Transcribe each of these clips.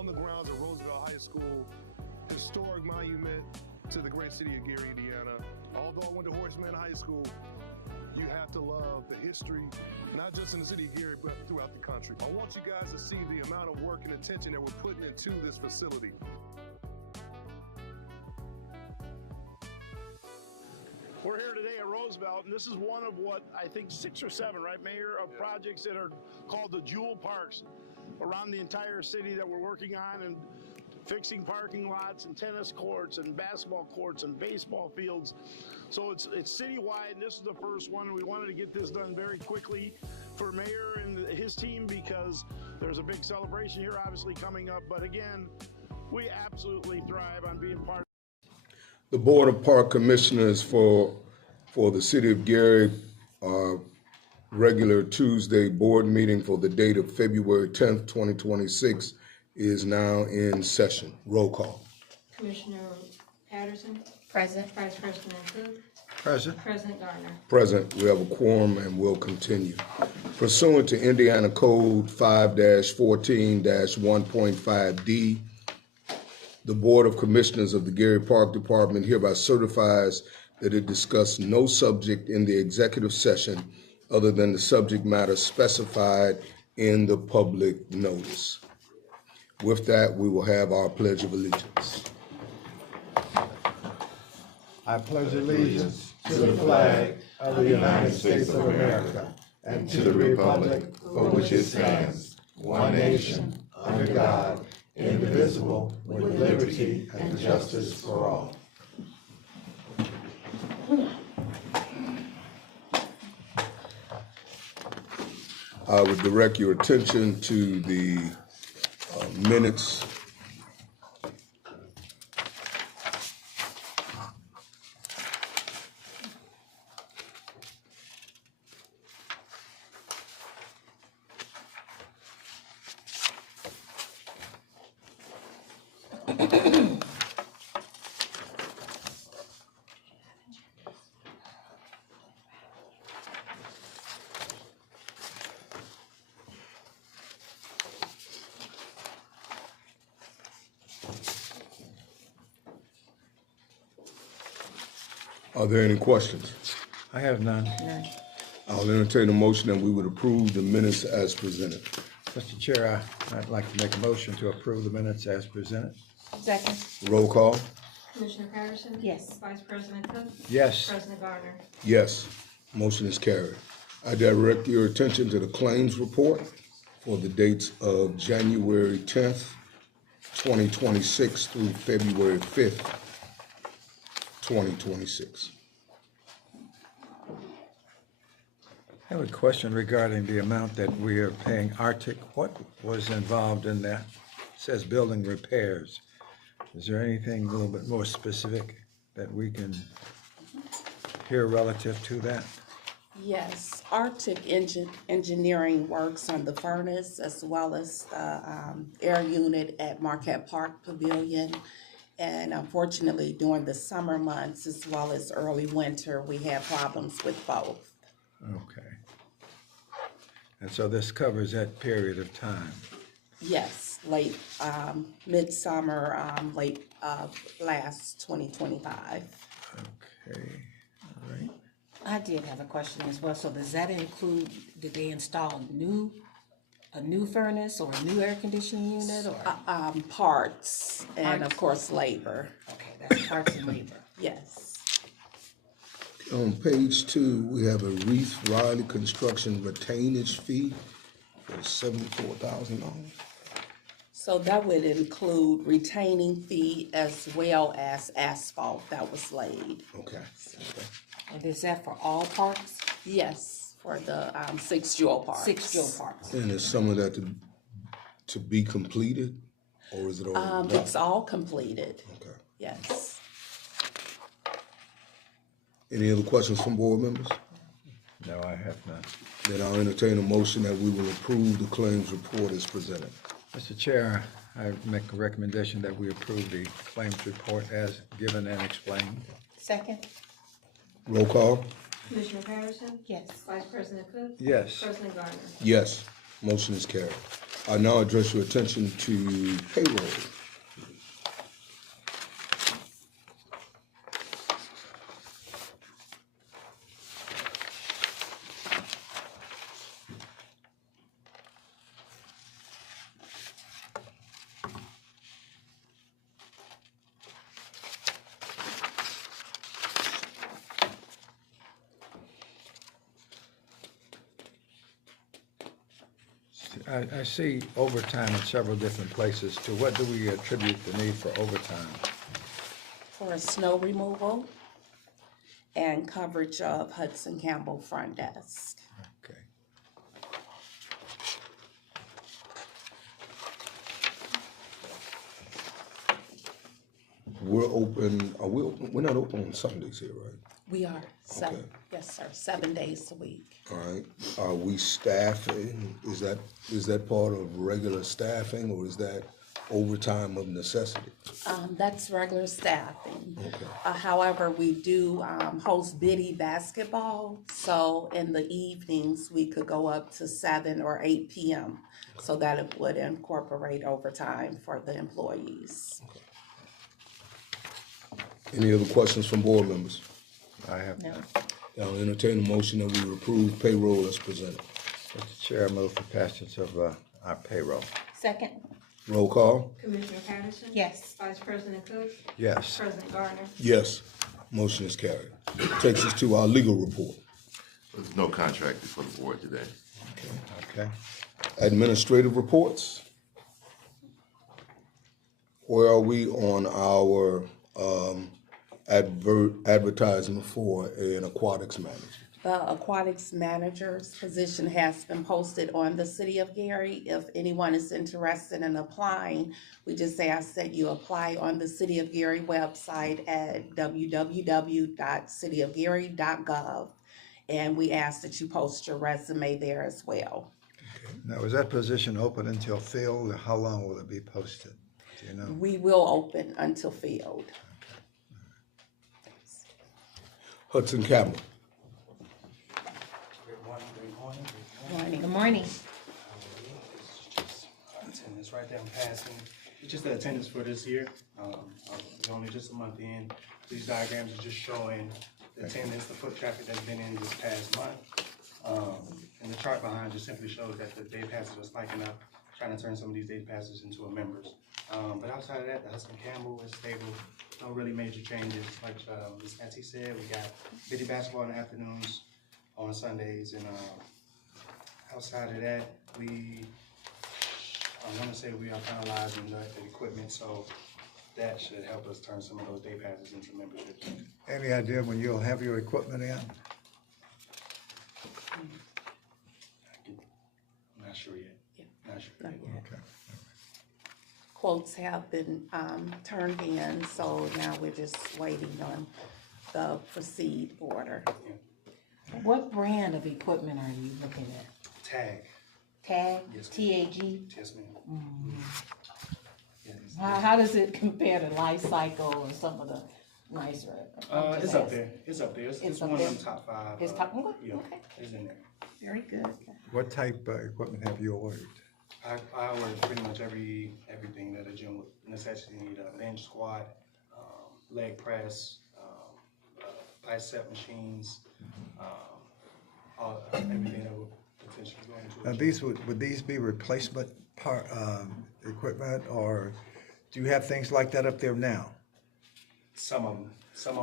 on the grounds of Roosevelt High School, historic monument to the great city of Gary, Indiana. Although I went to Horseman High School, you have to love the history, not just in the city of Gary, but throughout the country. I want you guys to see the amount of work and attention that we're putting into this facility. We're here today at Roosevelt, and this is one of what I think 6 or 7, right, Mayor, of projects that are called the Jewel Parks around the entire city that we're working on, and fixing parking lots and tennis courts and basketball courts and baseball fields. So it's citywide, and this is the first one. We wanted to get this done very quickly for Mayor and his team because there's a big celebration here obviously coming up. But again, we absolutely thrive on being part of The Board of Park Commissioners for the City of Gary, regular Tuesday board meeting for the date of February 10th, 2026 is now in session. Roll call. Commissioner Patterson. Present. Vice President Cook. Present. President Gardner. Present. We have a quorum and will continue. Pursuant to Indiana Code 5-14-1.5D, the Board of Commissioners of the Gary Park Department hereby certifies that it discussed no subject in the executive session other than the subject matter specified in the public notice. With that, we will have our Pledge of Allegiance. I pledge allegiance to the flag of the United States of America and to the republic for which it stands, one nation, under God, indivisible, with liberty and justice for all. I would direct your attention to the minutes. Are there any questions? I have none. I'll entertain a motion that we would approve the minutes as presented. Mr. Chair, I'd like to make a motion to approve the minutes as presented. Second. Roll call. Commissioner Patterson. Yes. Vice President Cook. Yes. President Gardner. Yes, motion is carried. I direct your attention to the claims report for the dates of January 10th, 2026 through February 5th, 2026. I have a question regarding the amount that we are paying Arctic. What was involved in that? It says building repairs. Is there anything a little bit more specific that we can hear relative to that? Yes, Arctic Engineering works on the furnace as well as the air unit at Marquette Park Pavilion. And unfortunately, during the summer months as well as early winter, we have problems with both. Okay. And so this covers that period of time. Yes, late midsummer, late last 2025. Okay, all right. I did have a question as well. So does that include, did they install a new furnace or a new air conditioning unit or? Parts and of Parts. course labor. Okay, that's parts and labor. Yes. On page 2, we have a Reese Riley construction retainage fee for $74,000. So that would include retaining fee as well as asphalt that was laid. Okay. And is that for all parks? Yes, for the 6 jewel parks. 6 Joe parks. And is some of that to be completed, or is it already done? It's all completed, Okay. yes. Any other questions from board members? No, I have none. Then I'll entertain a motion that we will approve the claims report as presented. Mr. Chair, I make a recommendation that we approve the claims report as given and explained. Second? Roll call. Commissioner Patterson. Yes. Vice President Cook. Yes. President Gardner. Yes, motion is carried. I now address your attention to payroll. I see overtime in several different places. To what do we attribute the need for overtime? For snow removal and coverage of Hudson Campbell front desk. Okay. We're open, are we open? We're not open on Sundays here, right? We are, Okay. yes, sir, 7 days a week. All right. Are we staffing? Is that part of regular staffing, or is that overtime of necessity? That's regular staffing. Okay. However, we do host biddy basketball, so in the evenings, we could go up to 7 or 8 p.m. So that it would incorporate overtime for the employees. Any other questions from board members? I have, No. I'll entertain a motion that we approve payroll as presented. Mr. Chair, I move for passage of our payroll. Second? Roll call? Commissioner Patterson? Yes. Vice President Cook? Yes. President Gardner? Yes. Motion is carried. Takes us to our legal report. There's no contract before the board today. Okay. Administrative reports. Where are we on our advertisement for an aquatics manager? The aquatics manager's position has been posted on the City of Gary. If anyone is interested in applying, we just ask that you apply on the City of Gary website at www.cityofgary.gov. And we ask that you post your resume there as well. Now, is that position open until filled? How long will it be posted? Do you know? We will open until filled. Hudson Campbell. Good morning. Attendance right there, I'm passing. It's just the attendance for this year. It's only just a month in. These diagrams are just showing the attendance, the foot traffic that's been in this past month. And the chart behind just simply shows that the day passes are spiking up, trying to turn some of these day passes into a members. But outside of that, the Hudson Campbell is stable. No really major changes. Like Ms. Nancy said, we got biddy basketball in the afternoons, on Sundays, and outside of that, I want to say we are finalizing the equipment, so that should help us turn some of those day passes into memberships. Any idea when you'll have your equipment in? I'm not sure yet. Not sure yet. Okay. Quotes have been turned in, so now we're just waiting on the proceed order. What brand of equipment are you looking at? Tag. TAG? Yes, ma'am. T-A-G? Yes, ma'am. Yes. How does it compare to Life Cycle or some of the nicer? It's up there. It's up there. It's It's one up of there? them top 5. It's top, okay, Yeah, okay. it's in there. Very good. What type of equipment have you ordered? I order pretty much everything that a gym would necessity need: bench, squat, leg press, bicep machines, everything that would potentially go into a Now, gym. these would these be replacement part equipment, or do you have things like that up there now? Some of them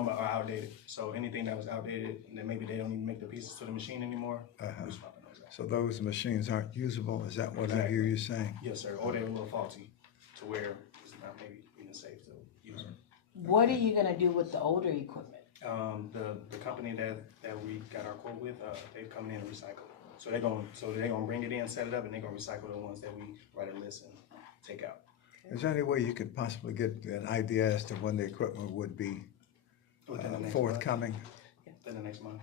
are outdated. So anything that was outdated, then maybe they don't even make the pieces to the machine anymore. We're swapping those out. So those machines aren't usable. Is that what I hear you saying? Yes, sir. Or they're a little faulty, to where it's not maybe even safe to use. What are you gonna do with the older equipment? The company that we got our quote with, they've come in and recycle. So they're gonna bring it in, set it up, and they're gonna recycle the ones that we write a list and take out. Is there any way you could possibly get an idea as to when the equipment would be Within the next forthcoming? month. Within the next month.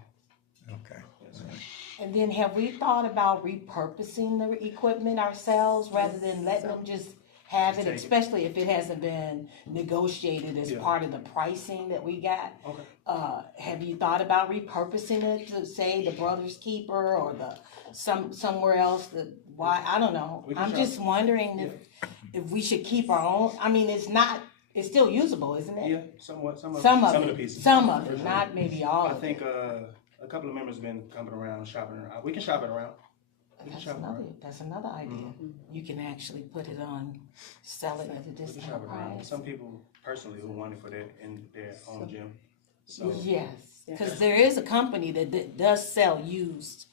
Okay. Yes, sir. And then have we thought about repurposing the equipment ourselves rather than letting them just have it, Take it. especially if it hasn't been negotiated as Yeah. part of the pricing that we got? Okay. Have you thought about repurposing it to say the Brothers Keeper or somewhere else that why, I don't know. We can I'm try. just wondering if we should keep our own, I mean, it's still usable, isn't it? Yeah, somewhat, some of It. the pieces. Some of For it, sure. not maybe all I of it. think, a couple of members have been coming around, shopping around. We can shop it around. We can shop it around. That's another idea. You can actually put it on, sell it at a We can shop discount it around. price. Some people personally who want it for their, in their own gym. So, Yes, because there is a company that does sell used.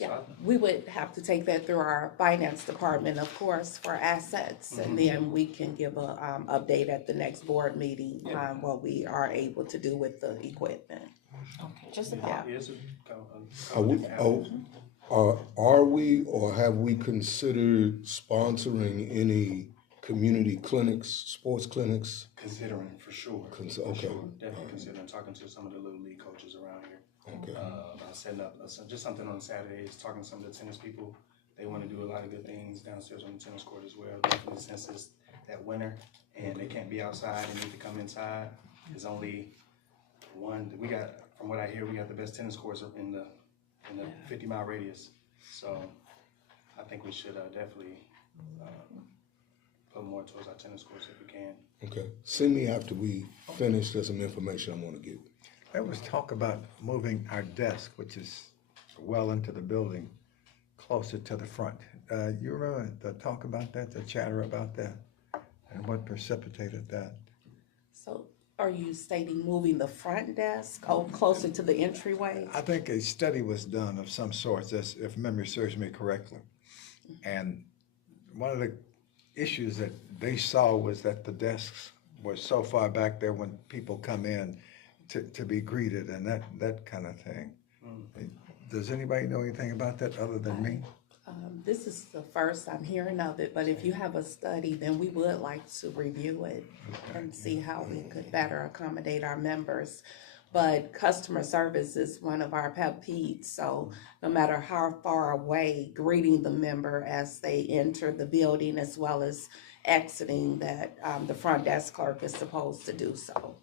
Yeah, we would have to take that through our finance department, of course, for assets. And then we can give a, update at the next board meeting, what we are able to do with the equipment. Okay, just about. yeah, it's a Are we, avenues. are we or have we considered sponsoring any community clinics, sports clinics? Considering, for sure. For okay. sure. Definitely considering talking to some of the little league coaches around here. Okay. About setting up just something on Saturdays, talking to some of the tennis people. They want to do a lot of good things downstairs on the tennis court as well. Definitely since it's that winter and they can't be outside, they need to come inside. There's only one, we got, from what I hear, we got the best tennis courts in the 50-mile radius. So I think we should definitely put more towards our tennis courts if we can. Okay. Send me after we finish. There's some information I want to give. There was talk about moving our desk, which is well into the building, closer to the front. You remember the talk about that, the chatter about that, and what precipitated that? So are you stating moving the front desk closer to the entryway? I think a study was done of some sort, if memory serves me correctly. And one of the issues that they saw was that the desks were so far back there when people come in to be greeted and that kind of thing. Does anybody know anything about that other than me? This is the first I'm hearing of it, but if you have a study, then we would like to review it and see how we could better accommodate our members. But customer service is one of our pet peeves, so no matter how far away, greeting the member as they enter the building as well as exiting, that the front desk clerk is supposed to do so.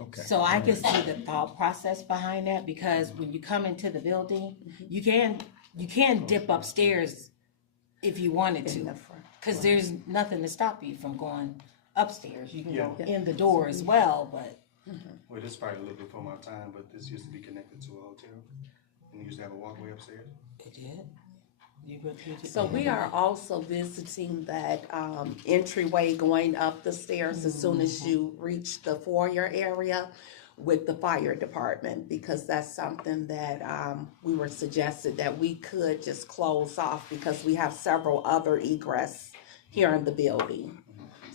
Okay. So I can see the thought process behind that, because when you come into the building, you can dip upstairs if you wanted In the to, front. because there's nothing to stop you from going upstairs. You can go Yeah. in the door as well, but Well, this is probably a little before my time, but this used to be connected to a hotel. And you used to have a walkway upstairs. it did. So we are also visiting that entryway going up the stairs as soon as you reach the foyer area with the fire department, because that's something that we were suggested that we could just close off because we have several other egress here in the building.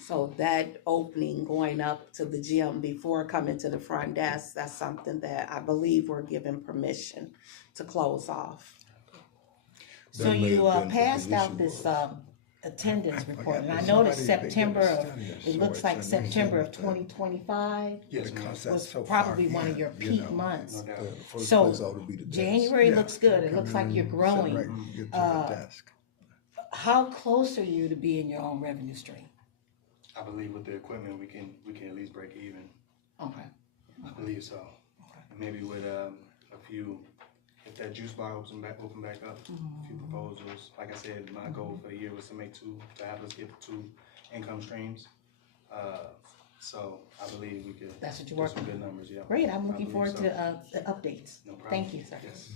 So that opening going up to the gym before coming to the front desk, that's something that I believe we're given permission to close off. So That may you have been what the passed out issue this was. attendance report, and I There's noticed somebody that did September, a study of it looks sorts, like and they September of said that- 2025 Yes, ma'am. Because that's was so far probably one of in, your you peak know. months. No doubt. First So, place ought to be the desk. January Yeah. looks good, it looks like you're Sit growing. right, get to the desk. How close are you to being your own revenue stream? I believe with the equipment, we can at least break even. Okay. I believe so. Maybe with a few, if that juice bar open back up, a few proposals. Like I said, my goal for the year was to have us get 2 income streams. So I believe we could. That's what you're do some working good numbers, yeah. Great, I'm I looking believe forward so. to the updates. No problem. Thank you, sir. Yes.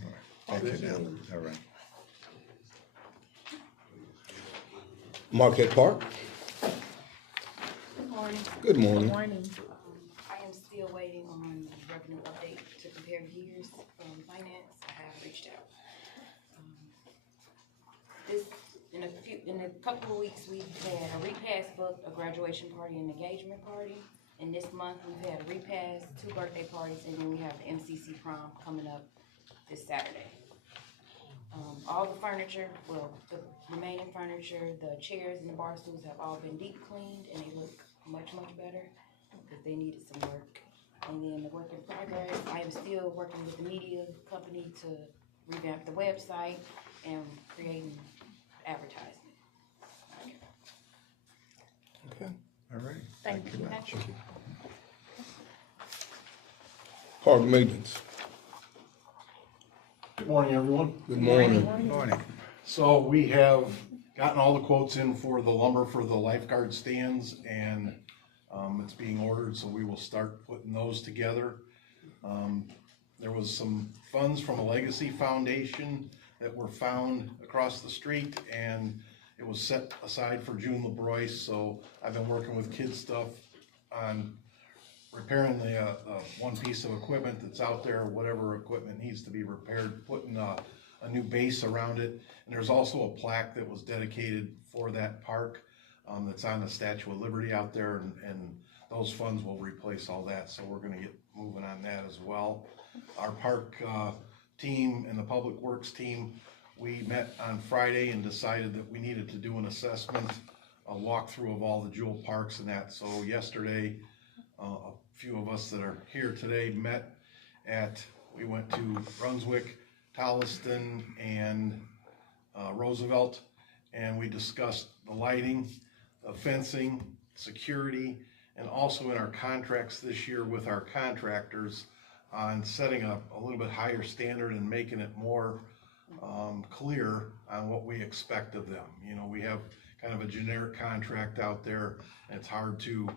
Thank you. All right. Marquette Park. Good morning. Good morning. I am still waiting on the revenue update to compare years from finance. I have reached out. In a couple of weeks, we've had a repass book, a graduation party, and engagement party. And this month, we've had a repass, 2 birthday parties, and then we have the MCC prom coming up this Saturday. All the furniture, well, the remaining furniture, the chairs and the bar stools have all been deep cleaned, and they look much, much better, because they needed some work. And then the work in progress, I am still working with the media company to revamp the website and creating advertisement. Okay. All right. Thank you. much. Park maintenance. Good morning, everyone. Good morning. Good morning. So we have gotten all the quotes in for the lumber for the lifeguard stands, and it's being ordered, so we will start putting those together. There was some funds from a legacy foundation that were found across the street, and it was set aside for June LeBroy, so I've been working with Kid Stuff on repairing the one piece of equipment that's out there, whatever equipment needs to be repaired, putting a new base around it. And there's also a plaque that was dedicated for that park that's on the Statue of Liberty out there, and those funds will replace all that, so we're gonna get moving on that as well. Our park team and the Public Works team, we met on Friday and decided that we needed to do an assessment, a walkthrough of all the jewel parks and that. So yesterday, a few of us that are here today we went to Brunswick, Tolliston, and Roosevelt, and we discussed the lighting, the fencing, security, and also in our contracts this year with our contractors on setting up a little bit higher standard and making it more clear on what we expect of them. You know, we have kind of a generic contract out there, and it's hard to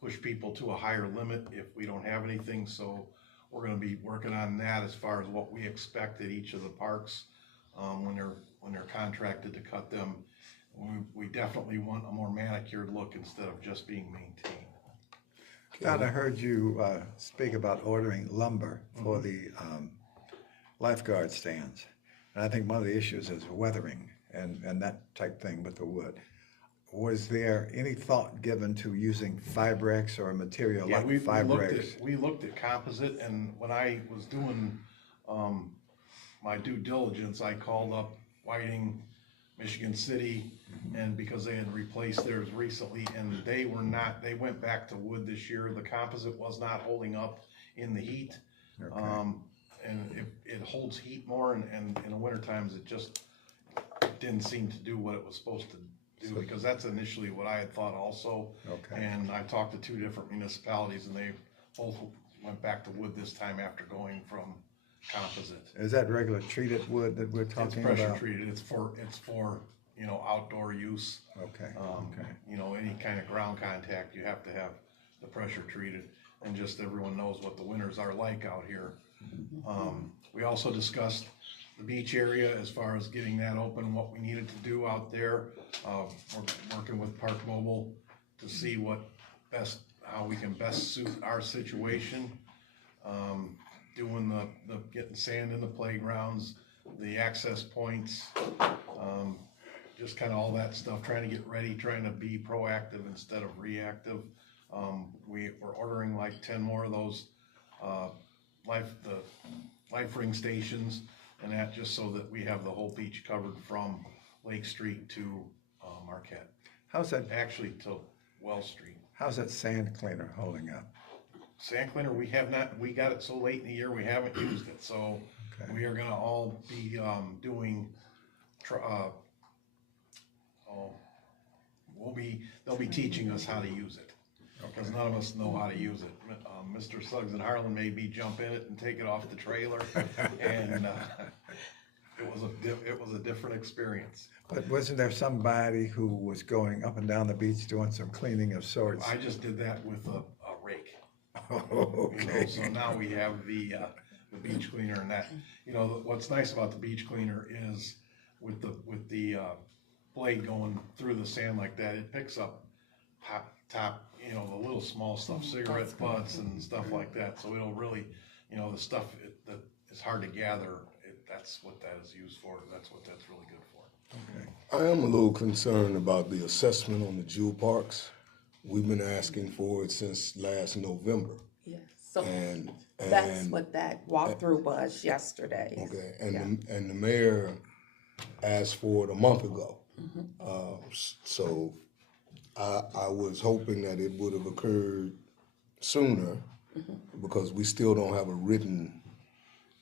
push people to a higher limit if we don't have anything, so we're gonna be working on that as far as what we expect at each of the parks when they're contracted to cut them. We definitely want a more manicured look instead of just being maintained. Don, I heard you speak about ordering lumber for the lifeguard stands. And I think one of the issues is weathering and that type thing with the wood. Was there any thought given to using Fibrex or a material like Fibrex? We looked at composite, and when I was doing my due diligence, I called up Whiting, Michigan City, and because they had replaced theirs recently, and they went back to wood this year. The composite was not holding up in the heat. Okay. And it holds heat more, and in the winter times it just didn't seem to do what it was supposed to do, because that's initially what I had thought also. Okay. And I talked to 2 different municipalities, and they both went back to wood this time after going from composite. Is that regular treated wood that we're talking about? It's pressure treated. It's for you know, outdoor use. Okay. Okay. You know, any kind of ground contact, you have to have the pressure treated, and just everyone knows what the winters are like out here. We also discussed the beach area as far as getting that open, what we needed to do out there. We're working with Park Mobile to see how we can best suit our situation. Doing the getting sand in the playgrounds, the access points, just kind of all that stuff, trying to get ready, trying to be proactive instead of reactive. We're ordering like 10 more of those life ring stations, and that just so that we have the whole beach covered from Lake Street to Marquette. How's that? Actually to Wells Street. How's that sand cleaner holding up? Sand cleaner, we got it so late in the year, we haven't used it, so Okay. we are gonna all be doing, they'll be teaching us how to use it. Because none of us know how to use it. Mr. Suggs in Harlan made me jump in it and take it off the trailer, and it was a different experience. But wasn't there somebody who was going up and down the beach doing some cleaning of sorts? I just did that with a rake. Okay. You know, so now we have the beach cleaner, and that, you know, what's nice about the beach cleaner is with the blade going through the sand like that, it picks up top, you know, the little small stuff, cigarette butts and stuff like that. So it'll really, you know, the stuff that is hard to gather, that's what that is used for. That's what that's really good for. Okay. I am a little concerned about the assessment on the jewel parks. We've been asking for it since last November. Yes, so And that's what that walkthrough was yesterday. Okay, and the mayor asked for it a month ago. So I was hoping that it would have occurred sooner, because we still don't have a written.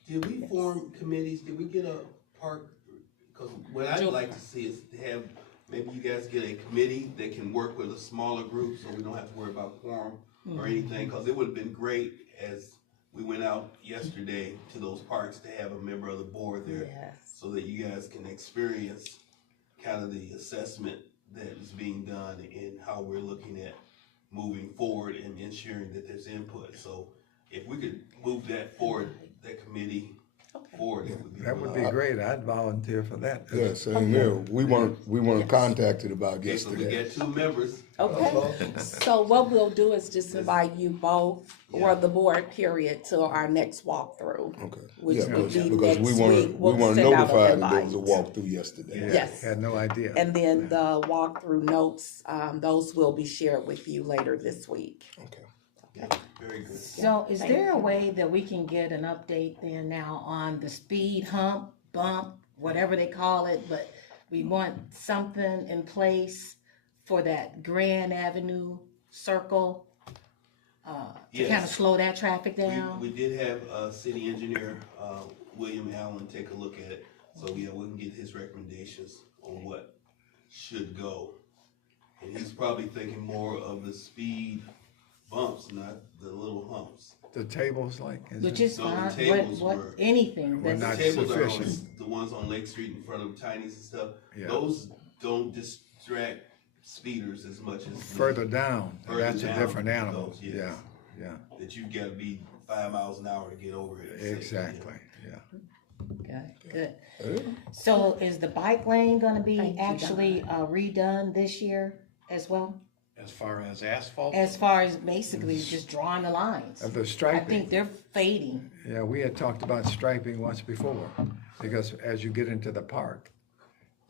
Did we form committees? Did we get a park? Because what I'd like to see is to have, maybe you guys get a committee that can work with a smaller group, so we don't have to worry about quorum or anything. Because it would have been great as we went out yesterday to those parks to have a member of the board there. Yes. So that you guys can experience kind of the assessment that is being done and how we're looking at moving forward and ensuring that there's input. So if we could move that forward, that committee forward, it would be. That would be great. I'd volunteer for that. Yeah, same here. We weren't contacted about Okay, so we yesterday. got 2 members. Okay, so what we'll do is just invite you both, or the board period, to our next walkthrough. Okay. Which Yeah, will be because next we week. We'll weren't send out an notified that there was a invite. walkthrough yesterday. Yeah, Yes. had no idea. And then the walkthrough notes, those will be shared with you later this week. Okay. Yeah, very good. So is there a way that we can get an update then now on the speed hump, bump, whatever they call it, but we want something in place for that Grand Avenue circle, to Yes. kind of slow that traffic We down? did have city engineer, William Allen, take a look at it. So yeah, we can get his recommendations on what should go. And he's probably thinking more of the speed bumps, not the little humps. The tables like. Which is No, the fine, tables what, were- anything Were that's, not The tables are on, sufficient. the ones on Lake Street in front of Tiny's and stuff. Yeah. Those don't distract speeders as much as. Further down, Further that's a down, different animal. those, yes. Yeah, yeah, That you've gotta be 5 miles an hour to get over it. exactly, yeah. good. So is the bike lane gonna be Thank you, actually redone this year as well? As far as asphalt? As far as basically just drawing the lines? Of the I striping. think they're fading. Yeah, we had talked about striping once before, because as you get into the park,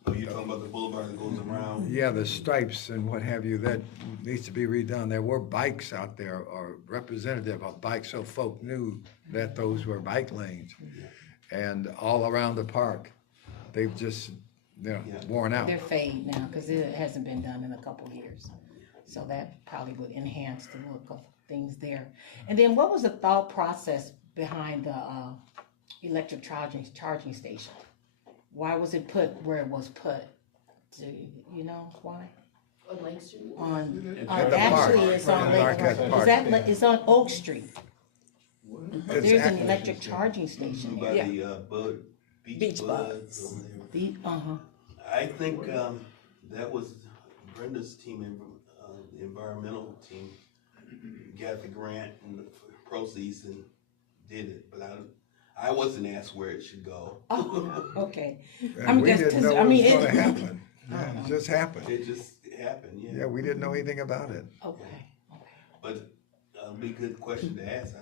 Oh, you're talking about the boulevard that goes around? yeah, the stripes and what have you, that needs to be redone. There were bikes out there, or representative of bikes, so folk knew that those were bike lanes. And all around the park, they've just, worn out. They're fading now, cause it hasn't been done in a couple of years. So that probably would enhance the look of things there. And then what was the thought process behind the, electric charging station? Why was it put where it was put? Do you know why? On Lake Street. At the Actually, park. it's on Lake, Marquette Park. is that, it's on Oak Street. It's There's an ac- electric charging station By there. the, Beach Buds over there. Uh-huh. I think, that was Brenda's team, the environmental team, got the grant and the proceeds and did it, but I wasn't asked where it should go. Oh, okay. And I'm we just- didn't 'cause, know I it was mean, gonna it- happen. Yeah, it just happened. It just happened, yeah. Yeah, we didn't know anything about it. Okay. But, be a good question to ask.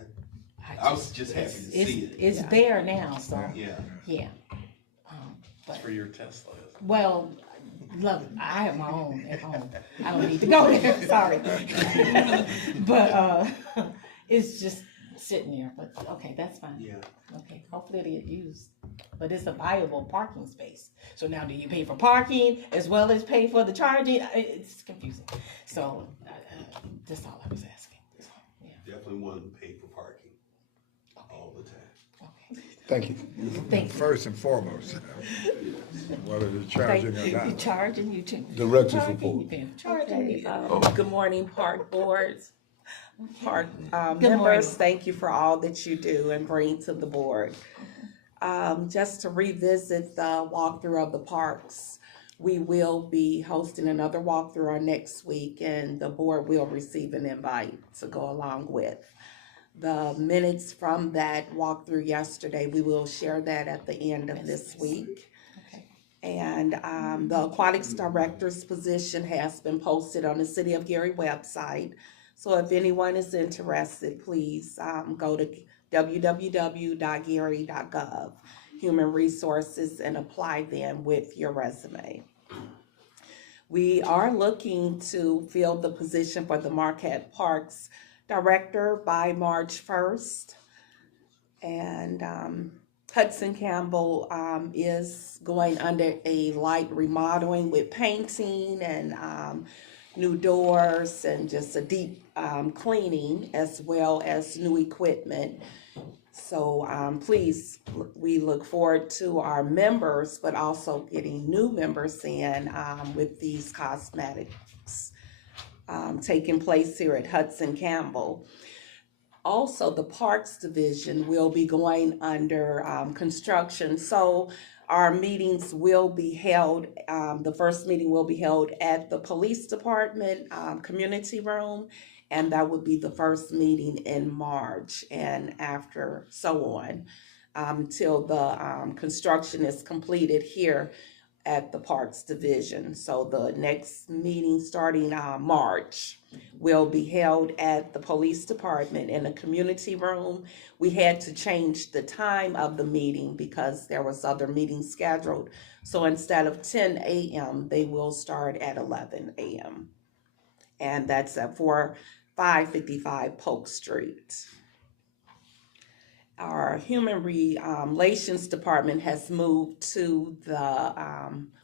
I was just happy to see it. It's there now, so, Yeah. yeah. It's for your Tesla. isn't it? Well, look, I have my own at home. I don't need to go there, sorry. But, it's just sitting there, but, okay, that's fine. Yeah. Okay, hopefully it'll get used. But it's a viable parking space. So now do you pay for parking as well as pay for the charging? It's confusing. So, that's all I was asking. So, yeah. Definitely want to pay for parking all the time. Okay. Thank you. Thank you. First and foremost, whether you're charging or You not. charging, you too. Director's Charging, report. you paying, charging. Okay, good morning, Park Boards, Park Good members. morning. Thank you for all that you do and bring to the board. Just to revisit the walkthrough of the parks, we will be hosting another walkthrough on next week, and the board will receive an invite to go along with. The minutes from that walkthrough yesterday, we will share that at the end of this week. Okay. And the aquatics director's position has been posted on the City of Gary website. So if anyone is interested, please go to www.gary.gov, Human Resources, and apply then with your resume. We are looking to fill the position for the Marquette Parks Director by March 1st. And Hudson Campbell is going under a light remodeling with painting and new doors and just a deep cleaning, as well as new equipment. So please, we look forward to our members, but also getting new members in with these cosmetics taking place here at Hudson Campbell. Also, the Parks Division will be going under construction. So our meetings will be held, the first meeting will be held at the Police Department Community Room, and that would be the first meeting in March, and after, so on, till the construction is completed here at the Parks Division. So the next meeting starting March will be held at the Police Department in a community room. We had to change the time of the meeting because there was other meetings scheduled. So instead of 10 a.m., they will start at 11 a.m. And that's at 555 Polk Street. Our Human Relations Department has moved to the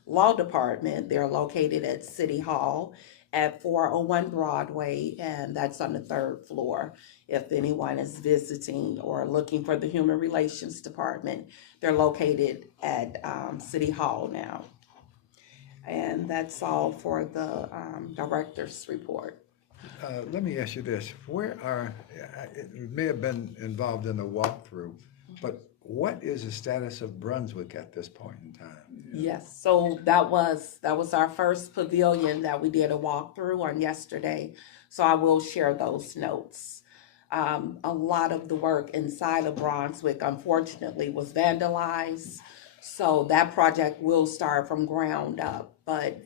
Law Department. They're located at City Hall at 401 Broadway, and that's on the 3rd floor. If anyone is visiting or looking for the Human Relations Department, they're located at City Hall now. And that's all for the director's report. Let me ask you this, it may have been involved in the walkthrough, but what is the status of Brunswick at this point in time? Yes, so that was our first pavilion that we did a walkthrough on yesterday. So I will share those notes. A lot of the work inside of Brunswick, unfortunately, was vandalized. So that project will start from ground up. But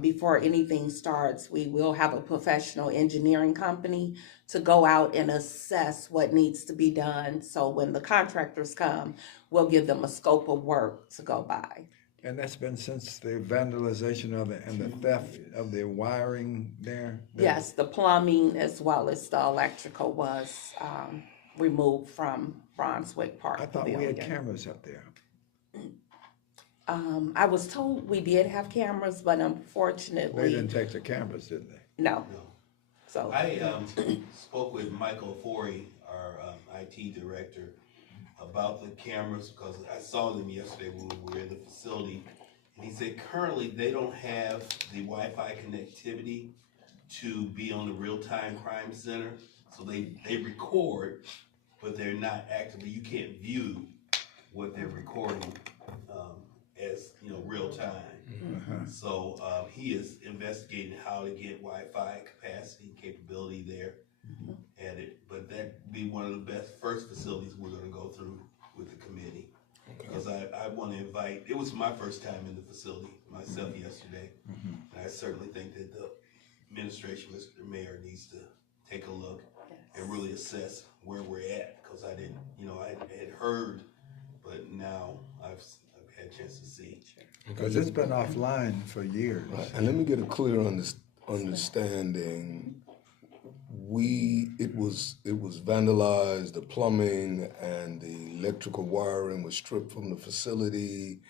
before anything starts, we will have a professional engineering company to go out and assess what needs to be done. So when the contractors come, we'll give them a scope of work to go by. And that's been since the vandalization of and the theft of the wiring there? Yes, the plumbing as well as the electrical was removed from Brunswick Park I thought Pavilion. we had cameras up there. I was told we did have cameras, but unfortunately. They didn't take the cameras, did they? No. So I spoke with Michael Forey, our IT director, about the cameras because I saw them yesterday when we were in the facility. And he said currently they don't have the Wi-Fi connectivity to be on the real-time crime center. So they record, but they're not actively, you can't view what they're recording as real time. So he is investigating how to get Wi-Fi capacity and capability there at it. But that'd be one of the first facilities we're going to go through with the committee. Because I want to invite, it was my first time in the facility myself yesterday. And I certainly think that the administration, Mr. Mayor, needs to take a look and really assess where we're at. Because I didn't, I had heard, but now I've had a chance to see. Because it's been offline for years. Right. And let me get a clear understanding. It was vandalized, the plumbing and the electrical wiring was stripped from the facility.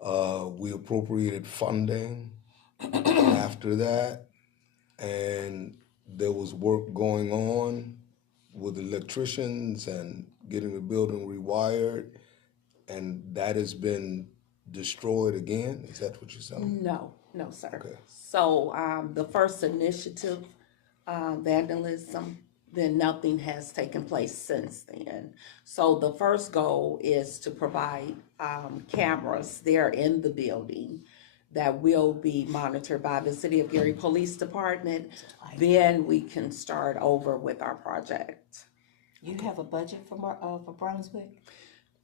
We appropriated funding after that, and there was work going on with electricians and getting the building rewired, and that has been destroyed again? Is that what you're saying? No, sir. Okay. So the first initiative, vandalism, then nothing has taken place since then. So the first goal is to provide cameras there in the building that will be monitored by the City of Gary Police Department. Then we can start over with our project. You have a budget for Brunswick?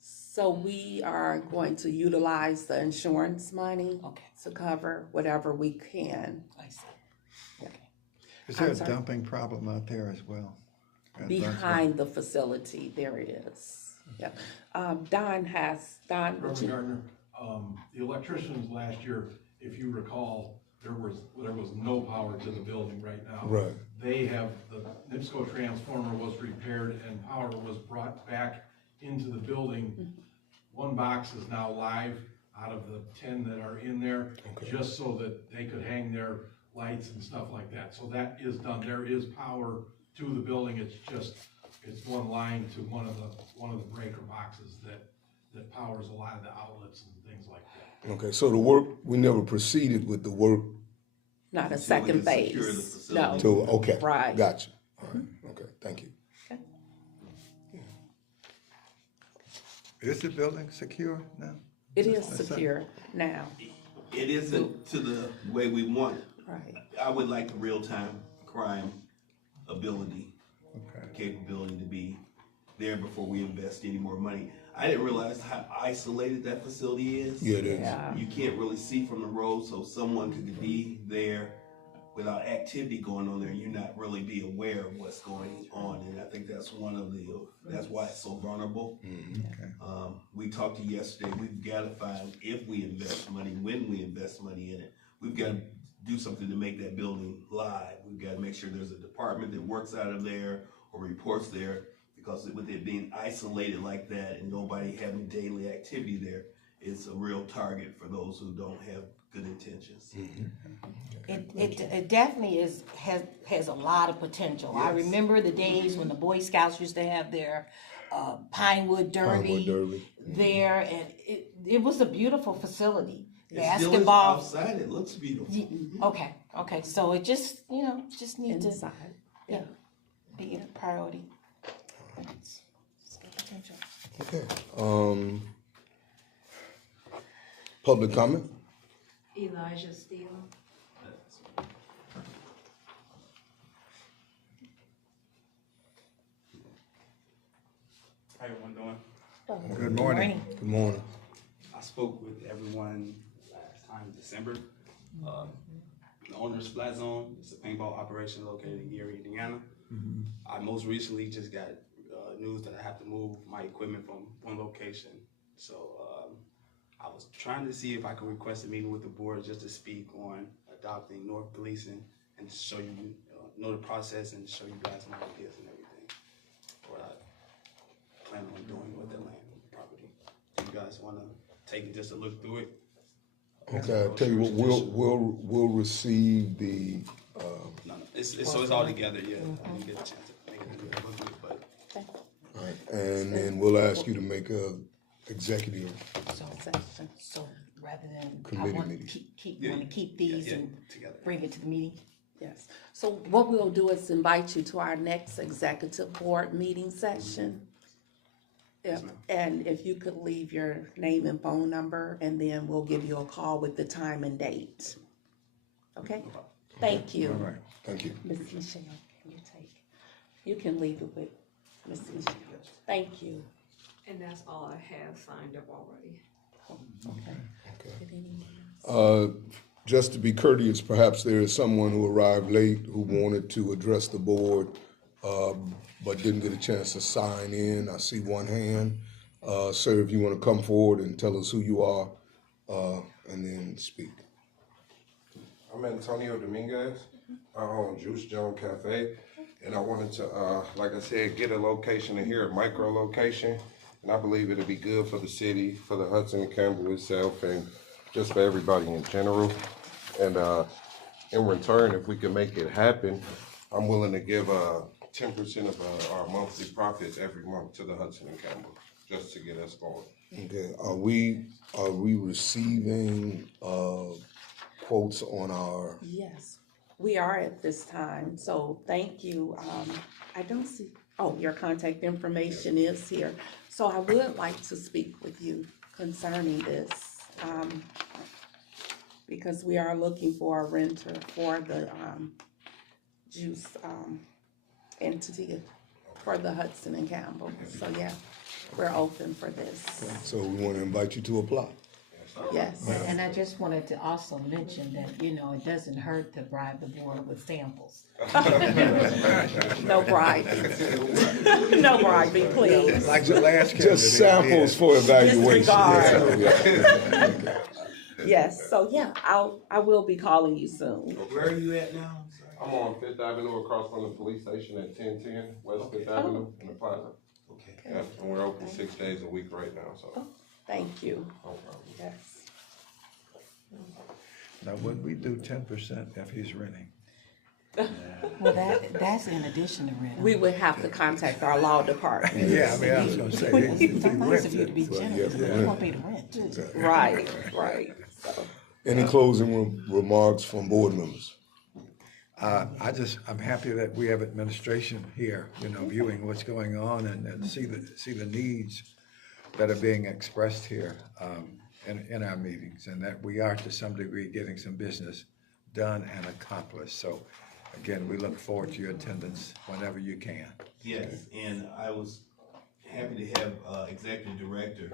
So we are going to utilize the insurance money to cover whatever we can. I see. Is there a dumping problem out there as well? Behind the facility, there is. Yeah. Don, Reverend Gardner, the electricians last year, if you recall, there was no power to the building right now. Right. They have, the NIPSCO transformer was repaired and power was brought back into the building. One box is now live out of the 10 that are in there, just so that they could hang their lights and stuff like that. So that is done. There is power to the building. It's one line to one of the breaker boxes that powers a lot of the outlets and things like that. Okay, so the work, we never proceeded with the work. Not a second phase. No. Okay. Right. Gotcha. All right. Okay, thank you. Is the building secure now? It is secure now, It isn't to the way we want it. right? I would like the real-time crime ability, Okay. capability to be there before we invest any more money. I didn't realize how isolated that facility is. Yeah, it is. Yeah. You can't really see from the road, so someone could be there without activity going on there, and you not really be aware of what's going on. And I think that's that's why it's so vulnerable. We talked to you yesterday, we've got to find, if we invest money, when we invest money in it, we've got to do something to make that building live. We've got to make sure there's a department that works out of there or reports there, because with it being isolated like that and nobody having daily activity there, it's a real target for those who don't have good intentions. It definitely has a lot of potential. I Yes. remember the days when the Boy Scouts used to have their Pinewood Derby there, and it was a beautiful facility. It still is Basketball. outside, it looks beautiful. Okay, so it just, just needs to Inside, yeah. be a priority. Okay. Public comment? Elijah Steele. How everyone doing? Good morning. Good morning. I spoke with everyone last time in December. The owner of Splat Zone, it's a paintball operation located in Gary, Indiana. I most recently just got news that I have to move my equipment from one location. So I was trying to see if I could request a meeting with the board just to speak on adopting North Gleason and to show you, know the process and to show you guys my ideas and everything. What I plan on doing with the land and property. Do you guys want to take just a look through it? Okay, I'll tell you what, we'll receive the, No, so it's all together, yeah. I didn't get a chance to make it look good, but and then we'll ask you to make a executive. So rather than, I Committee want meeting. to keep these yeah, and together. bring it to the meeting. Yes. So what we'll do is invite you to our next executive board meeting session. If, and if you could leave your name and phone number, and then we'll give you a call with the time and date. Okay? Thank you. All right. Thank you. Ms. Michelle, can you take? You can leave it with Ms. Michelle. Thank you. And that's all I have signed up already. Just to be courteous, perhaps there is someone who arrived late who wanted to address the board, but didn't get a chance to sign in. I see one hand. Sir, if you want to come forward and tell us who you are, and then speak. I'm Antonio Dominguez. I own Juice Jones Cafe, and I wanted to, like I said, get a location in here, a micro location, and I believe it'll be good for the city, for the Hudson and Campbell itself, and just for everybody in general. And in return, if we can make it happen, I'm willing to give 10% of our monthly profits every month to the Hudson and Campbell, just to get us going. Okay, are we receiving quotes on our? Yes, we are at this time, so thank you. I don't see, oh, your contact information is here. So I would like to speak with you concerning this, because we are looking for a renter for the juice entity for the Hudson and Campbell. So yeah, we're open for this. So we want to invite you to apply. Yes. And I just wanted to also mention that, it doesn't hurt to bribe the board with samples. No bribing. No bribing, please. Like the last candidate. Just samples for evaluation. Disregard. Yes, so yeah, I will be calling you soon. Where are you at now? I'm on Fifth Avenue across from the police station at 1010 West Fifth Avenue in the plaza. Okay. Yeah, and we're open 6 days a week right now, so. Thank you. No problem. Yes. Now, would we do 10% if he's renting? Well, that's in addition to rent. We would have to contact our law department. Yeah, I mean, I was gonna say, if he It's nice of rents you to it. be generous, but we won't pay the rent too. Right, right. So, Any closing remarks from board members? I'm happy that we have administration here, viewing what's going on and see the needs that are being expressed here in our meetings, and that we are to some degree getting some business done and accomplished. So again, we look forward to your attendance whenever you can. Yes, and I was happy to have Executive Director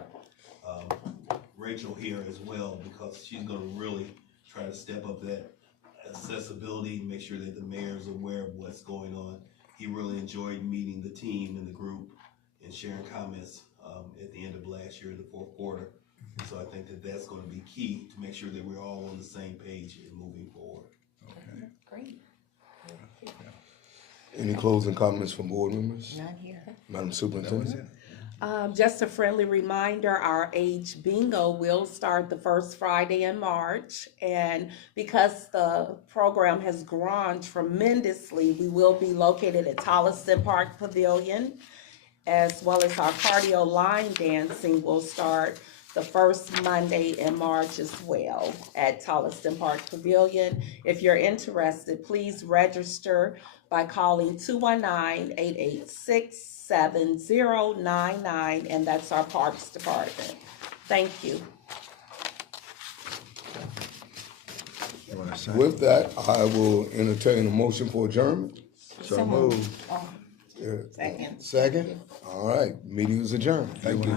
Rachel here as well, because she's gonna really try to step up that accessibility, make sure that the mayor's aware of what's going on. He really enjoyed meeting the team and the group and sharing comments at the end of last year, the fourth quarter. So I think that that's gonna be key to make sure that we're all on the same page and moving forward. Great. Any closing comments from board members? Not here. Madam Superintendent? Just a friendly reminder, our age bingo will start the first Friday in March. And because the program has grown tremendously, we will be located at Tolleson Park Pavilion, as well as our cardio line dancing will start the first Monday in March as well at Tolleson Park Pavilion. If you're interested, please register by calling 219-886-7099, and that's our Parks Department. Thank you. You wanna say? With that, I will entertain a motion for adjournment. So moved. Second. Second? All right, meeting is adjourned. Thank you.